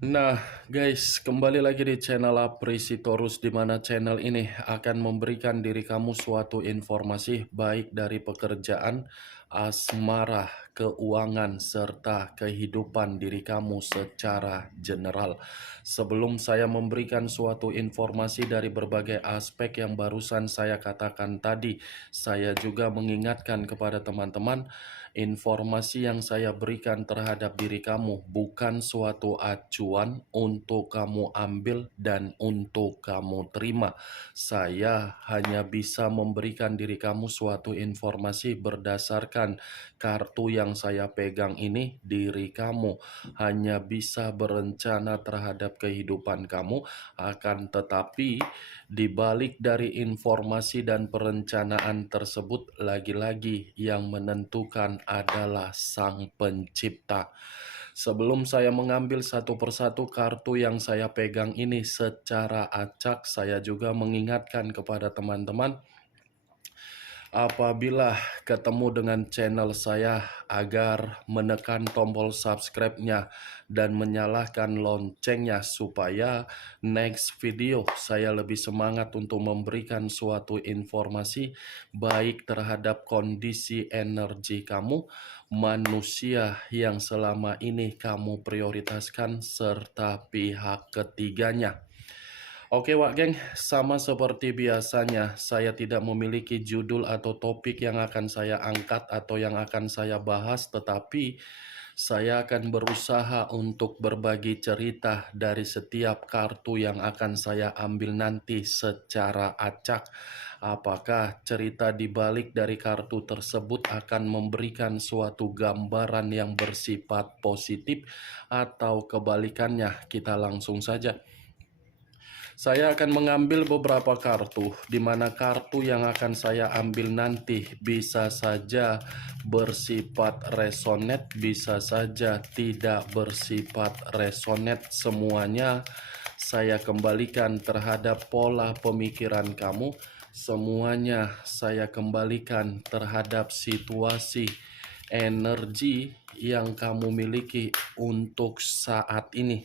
Nah, guys, kembali lagi di channel Aprisitorus, di mana channel ini akan memberikan diri kamu suatu informasi baik dari pekerjaan, asmara, keuangan, serta kehidupan diri kamu secara general. Sebelum saya memberikan suatu informasi dari berbagai aspek yang barusan saya katakan tadi, saya juga mengingatkan kepada teman-teman, informasi yang saya berikan terhadap diri kamu bukan suatu acuan untuk kamu ambil dan untuk kamu terima. Saya hanya bisa memberikan diri kamu suatu informasi berdasarkan kartu yang saya pegang ini. Diri kamu hanya bisa berencana terhadap kehidupan kamu, akan tetapi di balik dari informasi dan perencanaan tersebut, lagi-lagi yang menentukan adalah Sang Pencipta. Sebelum saya mengambil satu persatu kartu yang saya pegang ini secara acak, saya juga mengingatkan kepada teman-teman, apabila ketemu dengan channel saya, agar menekan tombol subscribe-nya dan menyalakan loncengnya supaya next video saya lebih semangat untuk memberikan suatu informasi baik terhadap kondisi energi kamu, manusia yang selama ini kamu prioritaskan, serta pihak ketiganya. Oke Wak Geng, sama seperti biasanya, saya tidak memiliki judul atau topik yang akan saya angkat atau yang akan saya bahas, tetapi saya akan berusaha untuk berbagi cerita dari setiap kartu yang akan saya ambil nanti secara acak. Apakah cerita di balik dari kartu tersebut akan memberikan suatu gambaran yang bersifat positif atau kebalikannya? Kita langsung saja. Saya akan mengambil beberapa kartu, di mana kartu yang akan saya ambil nanti bisa saja bersifat resonate, bisa saja tidak bersifat resonate. Semuanya saya kembalikan terhadap pola pemikiran kamu. Semuanya saya kembalikan terhadap situasi energi yang kamu miliki untuk saat ini.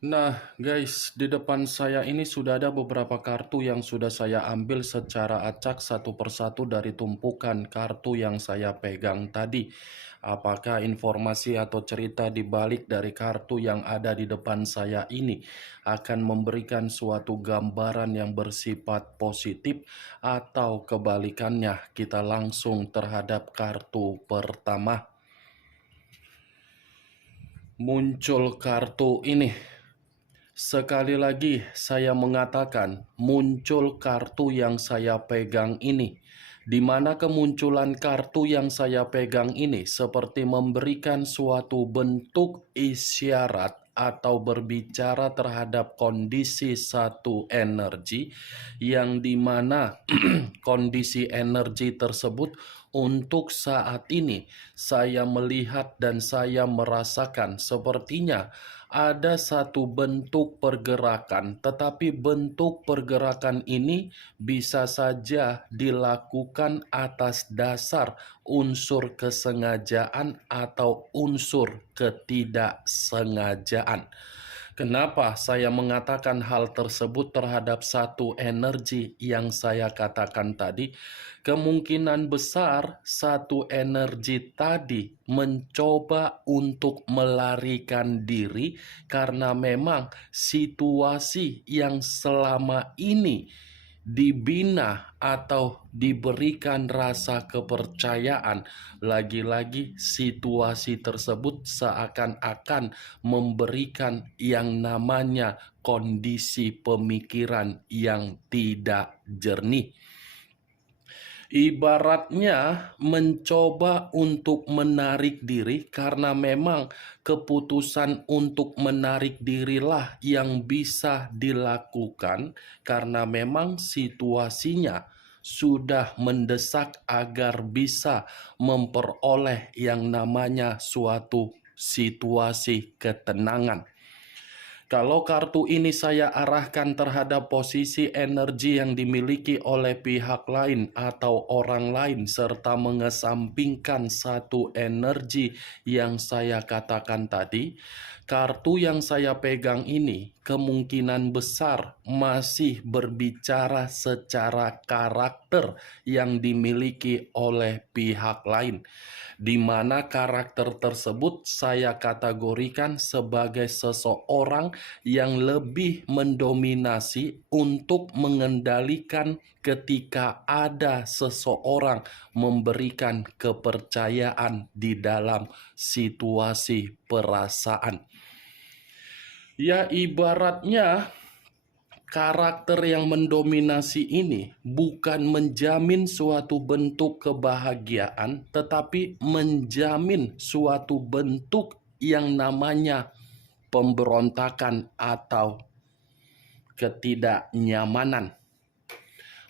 Nah guys, di depan saya ini sudah ada beberapa kartu yang sudah saya ambil secara acak satu persatu dari tumpukan kartu yang saya pegang tadi. Apakah informasi atau cerita di balik dari kartu yang ada di depan saya ini akan memberikan suatu gambaran yang bersifat positif atau kebalikannya? Kita langsung terhadap kartu pertama. Muncul kartu ini. Sekali lagi saya mengatakan, muncul kartu yang saya pegang ini. Di mana kemunculan kartu yang saya pegang ini seperti memberikan suatu bentuk isyarat atau berbicara terhadap kondisi satu energi, yang dimana kondisi energi tersebut untuk saat ini saya melihat dan saya merasakan sepertinya ada satu bentuk pergerakan, tetapi bentuk pergerakan ini bisa saja dilakukan atas dasar unsur kesengajaan atau unsur ketidaksengajaan. Kenapa saya mengatakan hal tersebut terhadap satu energi yang saya katakan tadi? Kemungkinan besar satu energi tadi mencoba untuk melarikan diri karena memang situasi yang selama ini dibina atau diberikan rasa kepercayaan, lagi-lagi situasi tersebut seakan-akan memberikan yang namanya kondisi pemikiran yang tidak jernih. Ibaratnya mencoba untuk menarik diri karena memang keputusan untuk menarik dirilah yang bisa dilakukan karena memang situasinya sudah mendesak agar bisa memperoleh yang namanya suatu situasi ketenangan. Kalau kartu ini saya arahkan terhadap posisi energi yang dimiliki oleh pihak lain atau orang lain, serta mengesampingkan satu energi yang saya katakan tadi, kartu yang saya pegang ini kemungkinan besar masih berbicara secara karakter yang dimiliki oleh pihak lain, di mana karakter tersebut saya kategorikan sebagai seseorang yang lebih mendominasi untuk mengendalikan ketika ada seseorang memberikan kepercayaan di dalam situasi perasaan. Ya, ibaratnya karakter yang mendominasi ini bukan menjamin suatu bentuk kebahagiaan, tetapi menjamin suatu bentuk yang namanya pemberontakan atau ketidaknyamanan.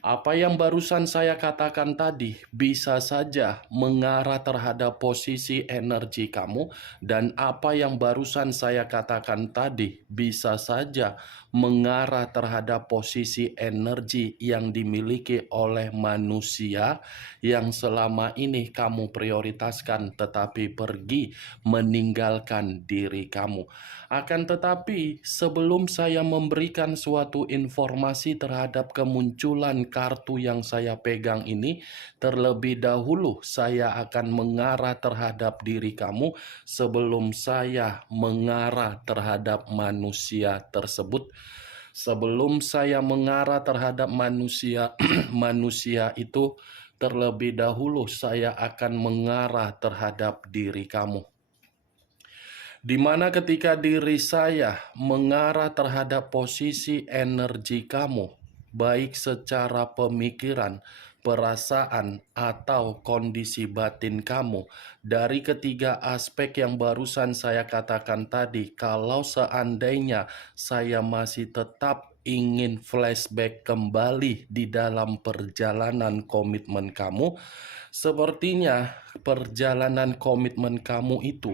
Apa yang barusan saya katakan tadi bisa saja mengarah terhadap posisi energi kamu, dan apa yang barusan saya katakan tadi bisa saja mengarah terhadap posisi energi yang dimiliki oleh manusia yang selama ini kamu prioritaskan tetapi pergi meninggalkan diri kamu. Akan tetapi, sebelum saya memberikan suatu informasi terhadap kemunculan kartu yang saya pegang ini, terlebih dahulu saya akan mengarah terhadap diri kamu sebelum saya mengarah terhadap manusia tersebut. Sebelum saya mengarah terhadap manusia, manusia itu terlebih dahulu saya akan mengarah terhadap diri kamu. Di mana ketika diri saya mengarah terhadap posisi energi kamu, baik secara pemikiran, perasaan, atau kondisi batin kamu, dari ketiga aspek yang barusan saya katakan tadi, kalau seandainya saya masih tetap ingin flashback kembali di dalam perjalanan komitmen kamu, sepertinya perjalanan komitmen kamu itu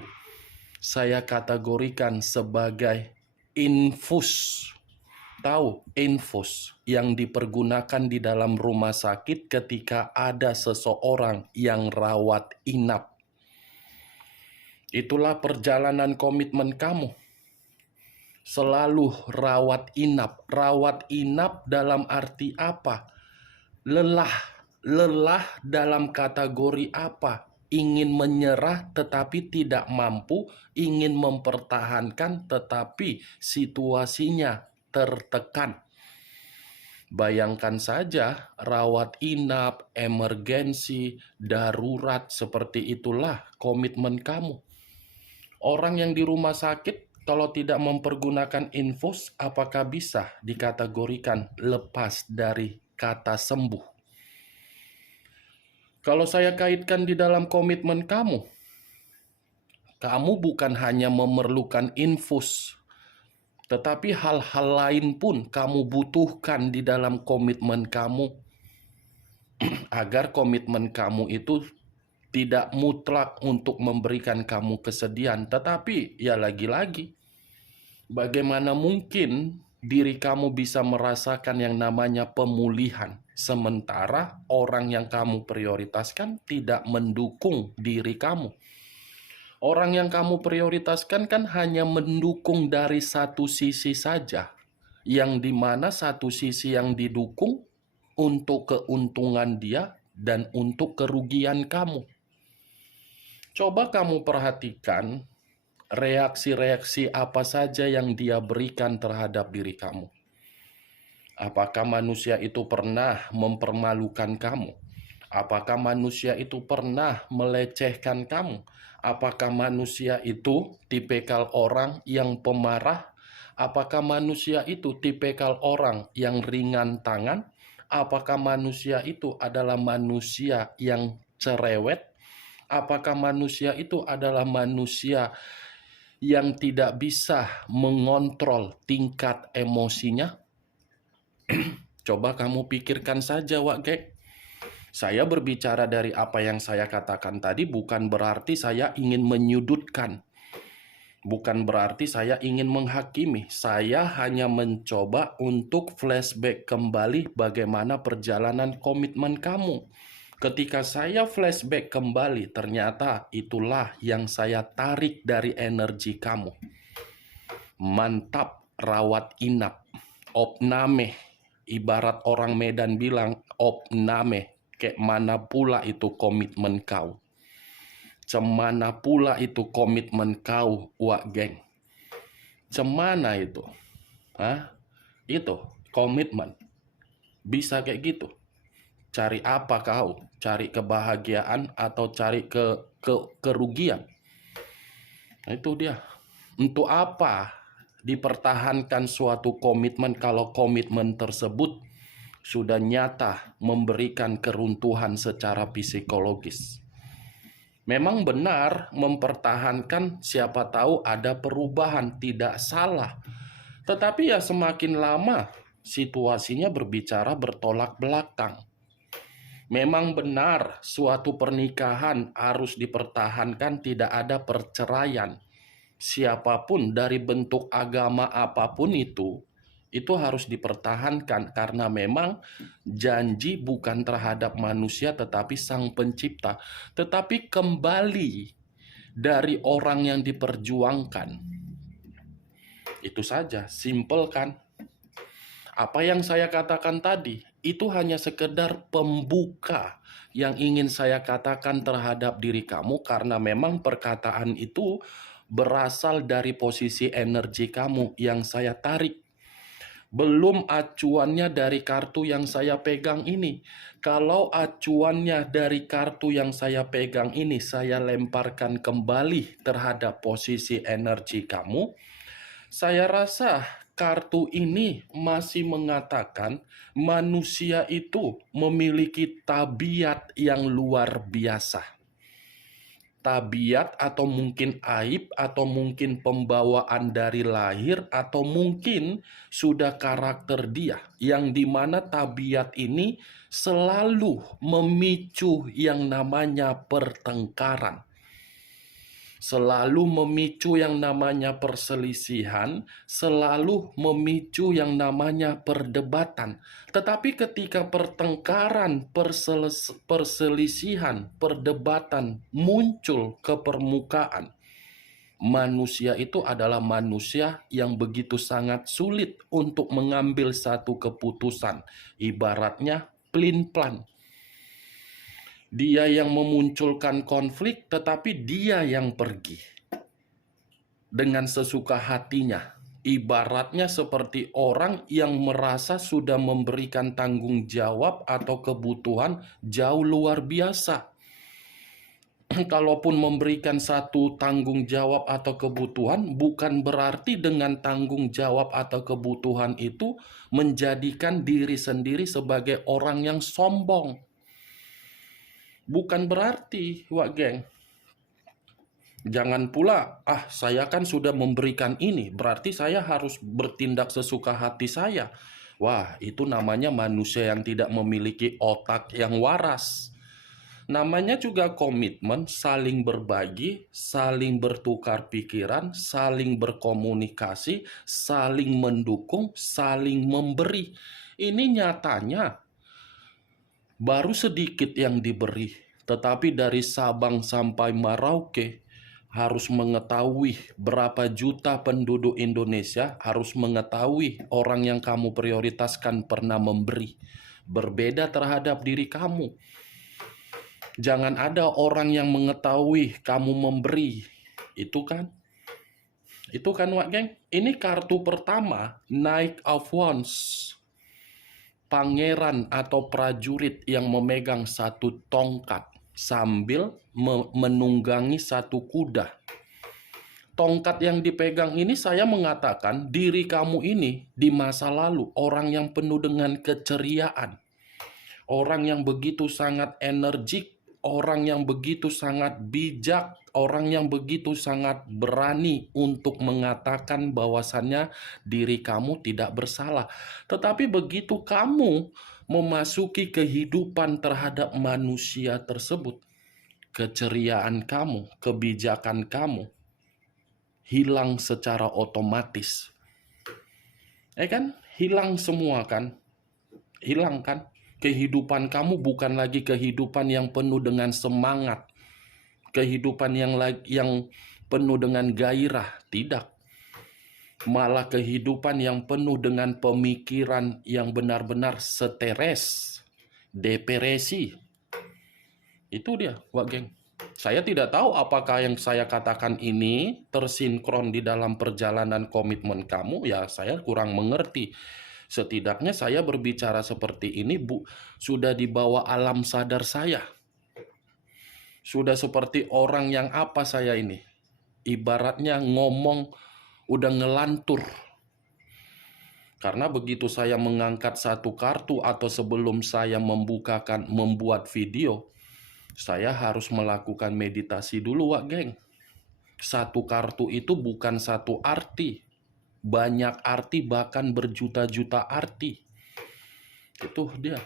saya kategorikan sebagai infus. Tahu infus yang dipergunakan di dalam rumah sakit ketika ada seseorang yang rawat inap. Itulah perjalanan komitmen kamu. Selalu rawat inap. Rawat inap dalam arti apa? Lelah. Lelah dalam kategori apa? Ingin menyerah tetapi tidak mampu, ingin mempertahankan tetapi situasinya tertekan. Bayangkan saja rawat inap, emergensi, darurat, seperti itulah komitmen kamu. Orang yang di rumah sakit kalau tidak mempergunakan infus, apakah bisa dikategorikan lepas dari kata sembuh? Kalau saya kaitkan di dalam komitmen kamu, kamu bukan hanya memerlukan infus, tetapi hal-hal lain pun kamu butuhkan di dalam komitmen kamu, agar komitmen kamu itu tidak mutlak untuk memberikan kamu kesedihan. Tetapi ya lagi-lagi, bagaimana mungkin diri kamu bisa merasakan yang namanya pemulihan, sementara orang yang kamu prioritaskan tidak mendukung diri kamu. Orang yang kamu prioritaskan kan hanya mendukung dari satu sisi saja, yang dimana satu sisi yang didukung untuk keuntungan dia dan untuk kerugian kamu. Coba kamu perhatikan reaksi-reaksi apa saja yang dia berikan terhadap diri kamu. Apakah manusia itu pernah mempermalukan kamu? Apakah manusia itu pernah melecehkan kamu? Apakah manusia itu tipikal orang yang pemarah? Apakah manusia itu tipikal orang yang ringan tangan? Apakah manusia itu adalah manusia yang cerewet? Apakah manusia itu adalah manusia yang tidak bisa mengontrol tingkat emosinya? Coba kamu pikirkan saja, Wak Gek. Saya berbicara dari apa yang saya katakan tadi bukan berarti saya ingin menyudutkan. Bukan berarti saya ingin menghakimi. Saya hanya mencoba untuk flashback kembali bagaimana perjalanan komitmen kamu. Ketika saya flashback kembali, ternyata itulah yang saya tarik dari energi kamu. Mantap, rawat inap, opname. Ibarat orang Medan bilang, opname. Kayak mana pula itu komitmen kau. Cemana pula itu komitmen kau, Wak Geng. Cemana itu? Hah? Itu komitmen. Bisa kayak gitu. Cari apa kau? Cari kebahagiaan atau cari kerugian? Nah, itu dia. Untuk apa dipertahankan suatu komitmen kalau komitmen tersebut sudah nyata memberikan keruntuhan secara psikologis? Memang benar mempertahankan, siapa tahu ada perubahan, tidak salah. Tetapi ya semakin lama situasinya berbicara bertolak belakang. Memang benar suatu pernikahan harus dipertahankan, tidak ada perceraian. Siapapun dari bentuk agama apapun itu harus dipertahankan karena memang janji bukan terhadap manusia tetapi Sang Pencipta. Tetapi kembali dari orang yang diperjuangkan. Itu saja, simple kan? Apa yang saya katakan tadi itu hanya sekedar pembuka yang ingin saya katakan terhadap diri kamu karena memang perkataan itu berasal dari posisi energi kamu yang saya tarik. Belum acuannya dari kartu yang saya pegang ini. Kalau acuannya dari kartu yang saya pegang ini, saya lemparkan kembali terhadap posisi energi kamu. Saya rasa kartu ini masih mengatakan manusia itu memiliki tabiat yang luar biasa. Tabiat atau mungkin aib atau mungkin pembawaan dari lahir atau mungkin sudah karakter dia yang dimana tabiat ini selalu memicu yang namanya pertengkaran. Selalu memicu yang namanya perselisihan, selalu memicu yang namanya perdebatan. Tetapi ketika pertengkaran, perselisihan, perdebatan muncul ke permukaan, manusia itu adalah manusia yang begitu sangat sulit untuk mengambil satu keputusan. Ibaratnya plin-plan. Dia yang memunculkan konflik, tetapi dia yang pergi dengan sesuka hatinya. Ibaratnya seperti orang yang merasa sudah memberikan tanggung jawab atau kebutuhan jauh luar biasa. Kalaupun memberikan satu tanggung jawab atau kebutuhan, bukan berarti dengan tanggung jawab atau kebutuhan itu menjadikan diri sendiri sebagai orang yang sombong. Bukan berarti, Wak Geng. Jangan pula, saya kan sudah memberikan ini, berarti saya harus bertindak sesuka hati saya. Wah, itu namanya manusia yang tidak memiliki otak yang waras. Namanya juga komitmen, saling berbagi, saling bertukar pikiran, saling berkomunikasi, saling mendukung, saling memberi. Ini nyatanya baru sedikit yang diberi, tetapi dari Sabang sampai Merauke harus mengetahui berapa juta penduduk Indonesia, harus mengetahui orang yang kamu prioritaskan pernah memberi. Berbeda terhadap diri kamu. Jangan ada orang yang mengetahui kamu memberi. Itu kan Wak Geng. Ini kartu pertama, Knight of Wands. Pangeran atau prajurit yang memegang satu tongkat sambil menunggangi satu kuda. Tongkat yang dipegang ini saya mengatakan diri kamu ini di masa lalu orang yang penuh dengan keceriaan. orang yang begitu sangat energik, orang yang begitu sangat bijak, orang yang begitu sangat berani untuk mengatakan bahwasannya diri kamu tidak bersalah. Tetapi begitu kamu memasuki kehidupan terhadap manusia tersebut, keceriaan kamu, kebijakan kamu hilang secara otomatis. Kan? Hilang semua kan? Hilang kan? Kehidupan kamu bukan lagi kehidupan yang penuh dengan semangat, kehidupan yang penuh dengan gairah, tidak. Malah kehidupan yang penuh dengan pemikiran yang benar-benar stres, depresi. Itu dia, Wak Geng. Saya tidak tahu apakah yang saya katakan ini tersinkron di dalam perjalanan komitmen kamu, ya saya kurang mengerti. Setidaknya saya berbicara seperti ini sudah di bawah alam sadar saya. Sudah seperti orang yang apa saya ini? Ibaratnya ngomong udah ngelantur. Karena begitu saya mengangkat satu kartu atau sebelum saya membuat video, saya harus melakukan meditasi dulu, Wak Geng. Satu kartu itu bukan satu arti. Banyak arti, bahkan berjuta-juta arti. Itu dia.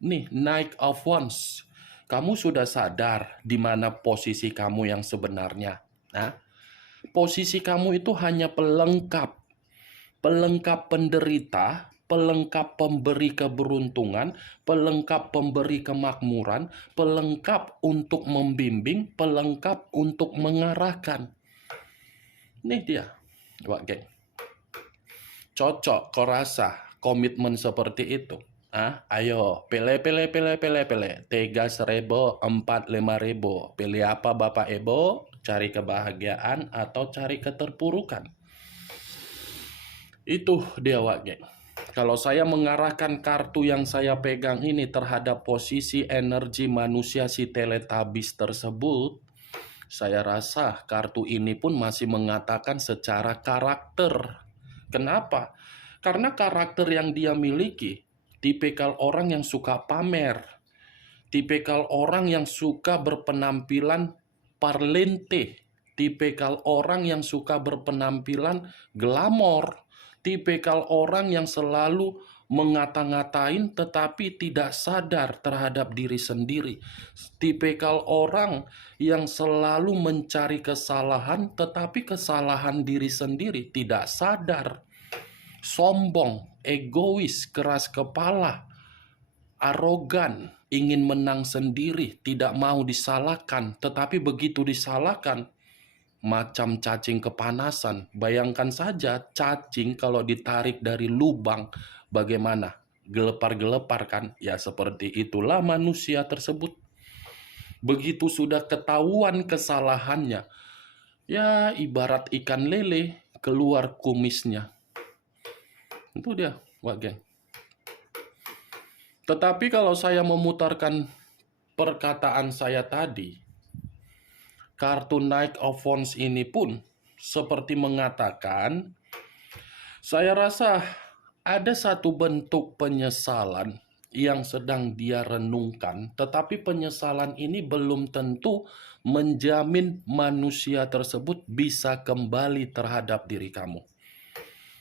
Nih, Knight of Wands. Kamu sudah sadar di mana posisi kamu yang sebenarnya. Nah, posisi kamu itu hanya pelengkap. Pelengkap penderita, pelengkap pemberi keberuntungan, pelengkap pemberi kemakmuran, pelengkap untuk membimbing, pelengkap untuk mengarahkan. Nih dia, Wak Geng. Cocok, kau rasa komitmen seperti itu? Ayo, pilih. 3.000, 4.000, 5.000. Pilih apa Bapak Ibu? Cari kebahagiaan atau cari keterpurukan? Itu dia, Wak Geng. Kalau saya mengarahkan kartu yang saya pegang ini terhadap posisi energi manusia si teletabis tersebut, saya rasa kartu ini pun masih mengatakan secara karakter. Kenapa? Karena karakter yang dia miliki, tipikal orang yang suka pamer, tipikal orang yang suka berpenampilan parlente, tipikal orang yang suka berpenampilan glamor, tipikal orang yang selalu mengata-ngatain tetapi tidak sadar terhadap diri sendiri. Tipikal orang yang selalu mencari kesalahan tetapi kesalahan diri sendiri tidak sadar. Sombong, egois, keras kepala, arogan, ingin menang sendiri, tidak mau disalahkan, tetapi begitu disalahkan macam cacing kepanasan. Bayangkan saja cacing kalau ditarik dari lubang, bagaimana? Gelepar-gelepar kan? Ya seperti itulah manusia tersebut. Begitu sudah ketahuan kesalahannya, ya ibarat ikan lele keluar kumisnya. Itu dia, Wak Geng. Tetapi kalau saya memutarkan perkataan saya tadi, kartu Knight of Wands ini pun seperti mengatakan, saya rasa ada satu bentuk penyesalan yang sedang dia renungkan, tetapi penyesalan ini belum tentu menjamin manusia tersebut bisa kembali terhadap diri kamu.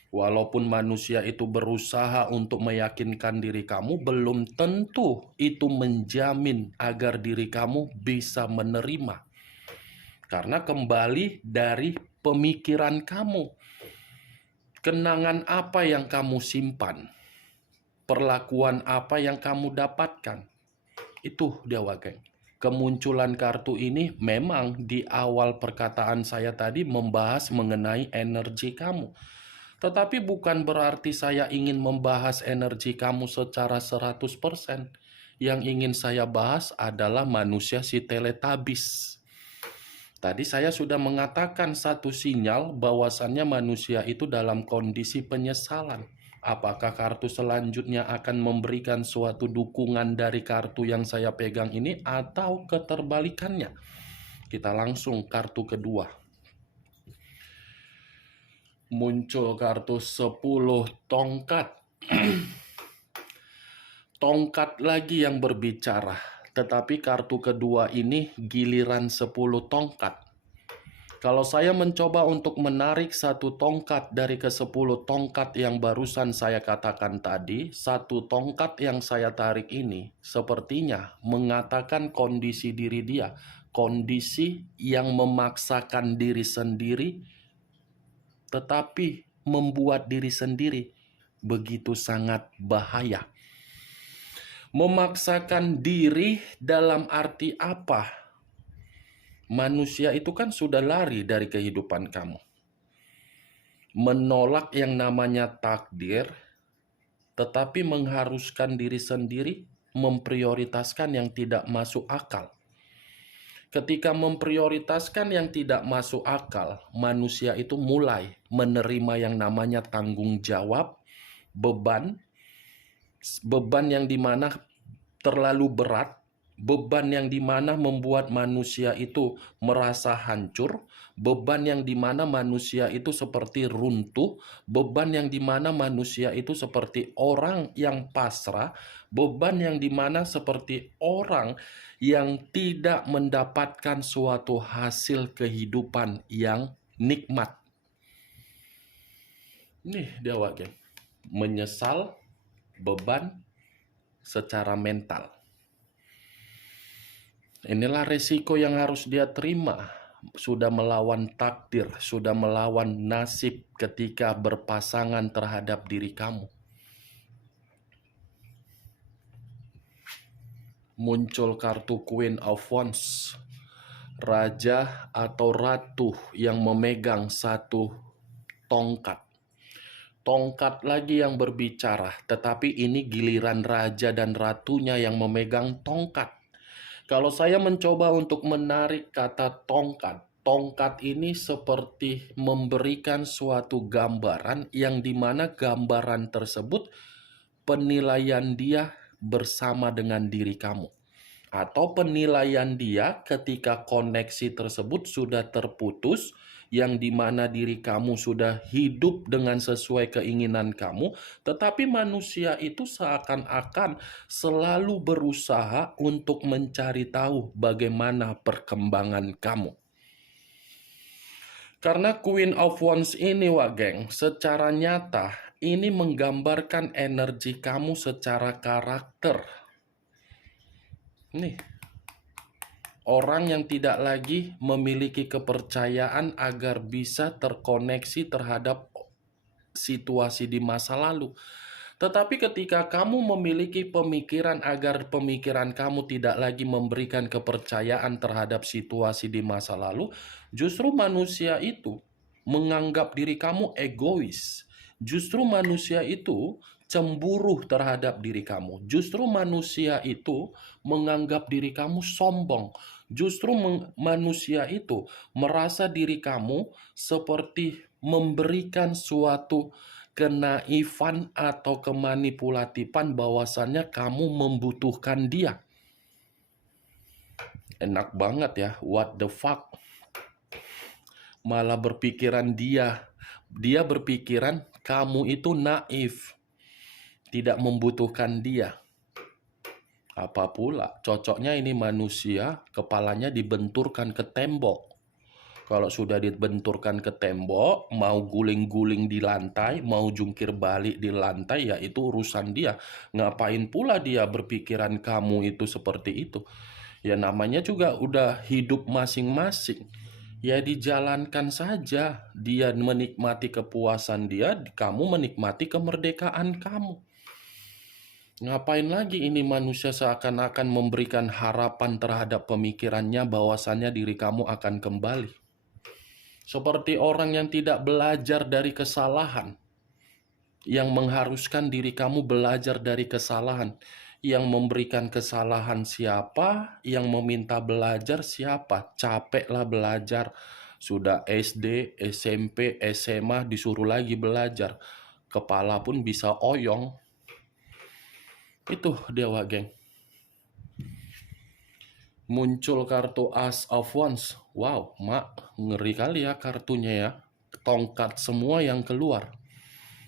Walaupun manusia itu berusaha untuk meyakinkan diri kamu, belum tentu itu menjamin agar diri kamu bisa menerima. Karena kembali dari pemikiran kamu. Kenangan apa yang kamu simpan? Perlakuan apa yang kamu dapatkan? Itu dia, Wak Geng. Kemunculan kartu ini memang di awal perkataan saya tadi membahas mengenai energi kamu. Tetapi bukan berarti saya ingin membahas energi kamu secara 100%. Yang ingin saya bahas adalah manusia si teletabis. Tadi saya sudah mengatakan satu sinyal bahwasannya manusia itu dalam kondisi penyesalan. Apakah kartu selanjutnya akan memberikan suatu dukungan dari kartu yang saya pegang ini atau keterbalikannya? Kita langsung kartu kedua. Muncul kartu 10 tongkat. Tongkat lagi yang berbicara. Tetapi kartu kedua ini giliran 10 tongkat. Kalau saya mencoba untuk menarik satu tongkat dari ke-10 tongkat yang barusan saya katakan tadi, satu tongkat yang saya tarik ini sepertinya mengatakan kondisi diri dia, kondisi yang memaksakan diri sendiri, tetapi membuat diri sendiri begitu sangat bahaya. Memaksakan diri dalam arti apa? Manusia itu kan sudah lari dari kehidupan kamu. Menolak yang namanya takdir, tetapi mengharuskan diri sendiri memprioritaskan yang tidak masuk akal. Ketika memprioritaskan yang tidak masuk akal, manusia itu mulai menerima yang namanya tanggung jawab, beban yang dimana terlalu berat, beban yang dimana membuat manusia itu merasa hancur, beban yang dimana manusia itu seperti runtuh, beban yang dimana manusia itu seperti orang yang pasrah, beban yang dimana seperti orang yang tidak mendapatkan suatu hasil kehidupan yang nikmat. Nih dia geng, menyesal, beban secara mental. Inilah resiko yang harus dia terima. Sudah melawan takdir, sudah melawan nasib ketika berpasangan terhadap diri kamu. Muncul kartu Queen of Wands. Raja atau ratu yang memegang satu tongkat. Tongkat lagi yang berbicara, tetapi ini giliran raja dan ratunya yang memegang tongkat. Kalau saya mencoba untuk menarik kata tongkat, tongkat ini seperti memberikan suatu gambaran yang dimana gambaran tersebut penilaian dia bersama dengan diri kamu. Atau penilaian dia ketika koneksi tersebut sudah terputus, yang dimana diri kamu sudah hidup dengan sesuai keinginan kamu, tetapi manusia itu seakan-akan selalu berusaha untuk mencari tahu bagaimana perkembangan kamu. Karena Queen of Wands ini, geng, secara nyata ini menggambarkan energi kamu secara karakter. Nih, orang yang tidak lagi memiliki kepercayaan agar bisa terkoneksi terhadap situasi di masa lalu. Tetapi ketika kamu memiliki pemikiran agar pemikiran kamu tidak lagi memberikan kepercayaan terhadap situasi di masa lalu, justru manusia itu menganggap diri kamu egois. Justru manusia itu cemburu terhadap diri kamu. Justru manusia itu menganggap diri kamu sombong. Justru manusia itu merasa diri kamu seperti memberikan suatu kenaifan atau kemanipulatifan bahwasannya kamu membutuhkan dia. Enak banget ya, what the fuck. Malah berpikiran dia berpikiran kamu itu naif, tidak membutuhkan dia. Apa pula, cocoknya ini manusia, kepalanya dibenturkan ke tembok. Kalau sudah dibenturkan ke tembok, mau guling-guling di lantai, mau jungkir balik di lantai, ya itu urusan dia. Ngapain pula dia berpikiran kamu itu seperti itu? Ya namanya juga udah hidup masing-masing. Ya dijalankan saja. Dia menikmati kepuasan dia, kamu menikmati kemerdekaan kamu. Ngapain lagi ini manusia seakan-akan memberikan harapan terhadap pemikirannya bahwasannya diri kamu akan kembali. Seperti orang yang tidak belajar dari kesalahan, yang mengharuskan diri kamu belajar dari kesalahan. Yang memberikan kesalahan siapa, yang meminta belajar siapa. Capeklah belajar. Sudah SD, SMP, SMA disuruh lagi belajar. Kepala pun bisa oyong. Itu dia, geng. Muncul kartu Ace of Wands. Wow, mak, ngeri kali ya kartunya ya. Tongkat semua yang keluar.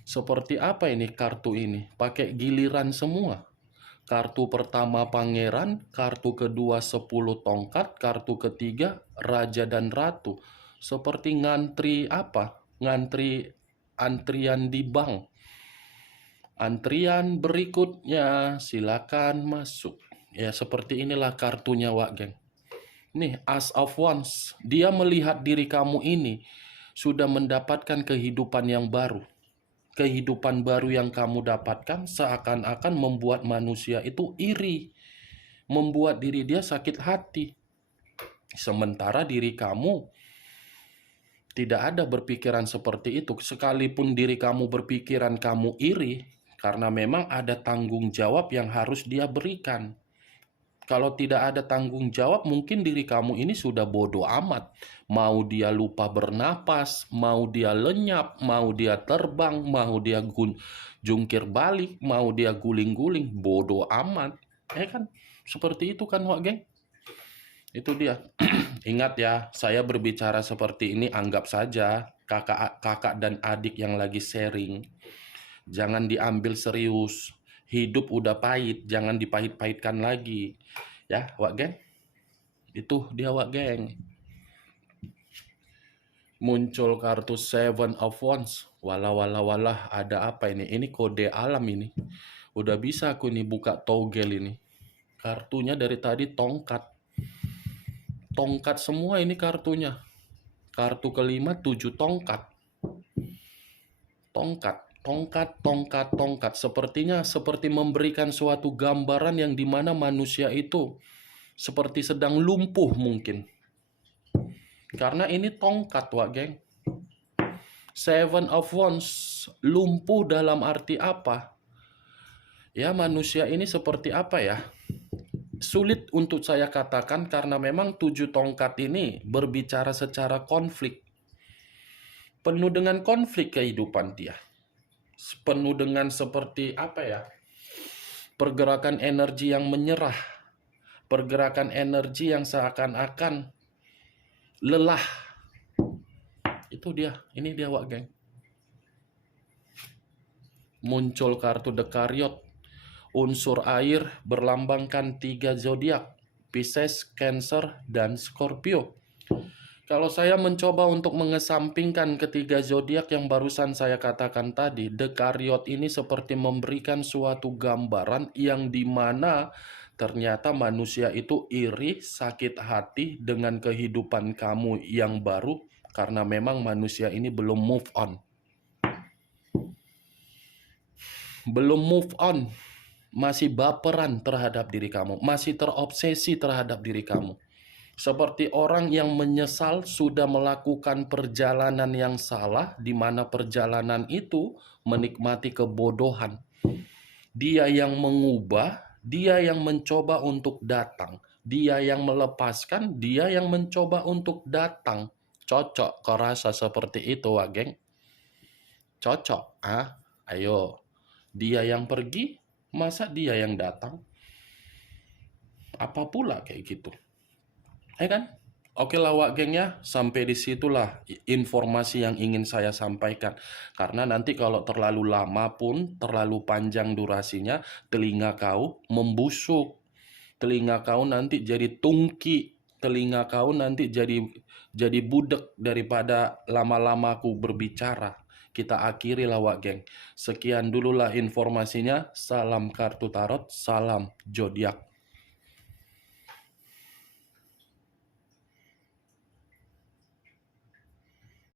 Seperti apa ini kartu ini? Pakai giliran semua. Kartu pertama pangeran, kartu kedua 10 tongkat, kartu ketiga raja dan ratu. Seperti ngantri apa? Ngantri antrian di bank. Antrian berikutnya, silakan masuk. Ya, seperti inilah kartunya, Wak Geng. Nih, As of Wands. Dia melihat diri kamu ini sudah mendapatkan kehidupan yang baru. Kehidupan baru yang kamu dapatkan seakan-akan membuat manusia itu iri. Membuat diri dia sakit hati. Sementara diri kamu tidak ada berpikiran seperti itu. Sekalipun diri kamu berpikiran kamu iri, karena memang ada tanggung jawab yang harus dia berikan. Kalau tidak ada tanggung jawab, mungkin diri kamu ini sudah bodoh amat. Mau dia lupa bernapas, mau dia lenyap, mau dia terbang, mau dia jungkir balik, mau dia guling-guling, bodoh amat. Kan? Seperti itu kan, Wak Geng? Itu dia. Ingat ya, saya berbicara seperti ini anggap saja kakak dan adik yang lagi sharing. Jangan diambil serius. Hidup udah pahit, jangan dipahit-pahitkan lagi. Ya, Wak Geng. Itu dia, Wak Geng. Muncul kartu Seven of Wands. Walah, ada apa ini? Ini kode alam ini. Udah bisa aku nih buka togel ini. Kartunya dari tadi tongkat. Tongkat semua ini kartunya. Kartu kelima 7 tongkat. Tongkat. Sepertinya seperti memberikan suatu gambaran yang dimana manusia itu seperti sedang lumpuh mungkin. Karena ini tongkat, Wak Geng. Seven of Wands, lumpuh dalam arti apa? Ya, manusia ini seperti apa ya? Sulit untuk saya katakan karena memang 7 tongkat ini berbicara secara konflik. Penuh dengan konflik kehidupan dia. Penuh dengan seperti apa ya? Pergerakan energi yang menyerah. Pergerakan energi yang seakan-akan lelah. Itu dia. Ini dia, Wak Geng. Muncul kartu The Chariot. Unsur air berlambangkan 3 zodiak. Pisces, Cancer, dan Scorpio. Kalau saya mencoba untuk mengesampingkan ketiga zodiak yang barusan saya katakan tadi, The Chariot ini seperti memberikan suatu gambaran yang dimana ternyata manusia itu iri, sakit hati dengan kehidupan kamu yang baru karena memang manusia ini belum move on. Belum move on, masih baperan terhadap diri kamu, masih terobsesi terhadap diri kamu. Seperti orang yang menyesal sudah melakukan perjalanan yang salah, di mana perjalanan itu menikmati kebodohan. Dia yang mengubah, dia yang mencoba untuk datang. Dia yang melepaskan, dia yang mencoba untuk datang. Cocok kau rasa seperti itu, Wak Geng? Cocok, ah? Ayo, dia yang pergi, masa dia yang datang? Apa pula kayak gitu? Kan? Oke lah, Wak Geng ya, sampai disitulah informasi yang ingin saya sampaikan. Karena nanti kalau terlalu lama pun, terlalu panjang durasinya, telinga kau membusuk. Telinga kau nanti jadi tungki. Telinga kau nanti jadi budek daripada lama-lama aku berbicara. Kita akhiri lah, Wak Geng. Sekian dululah informasinya. Salam kartu tarot, salam zodiak.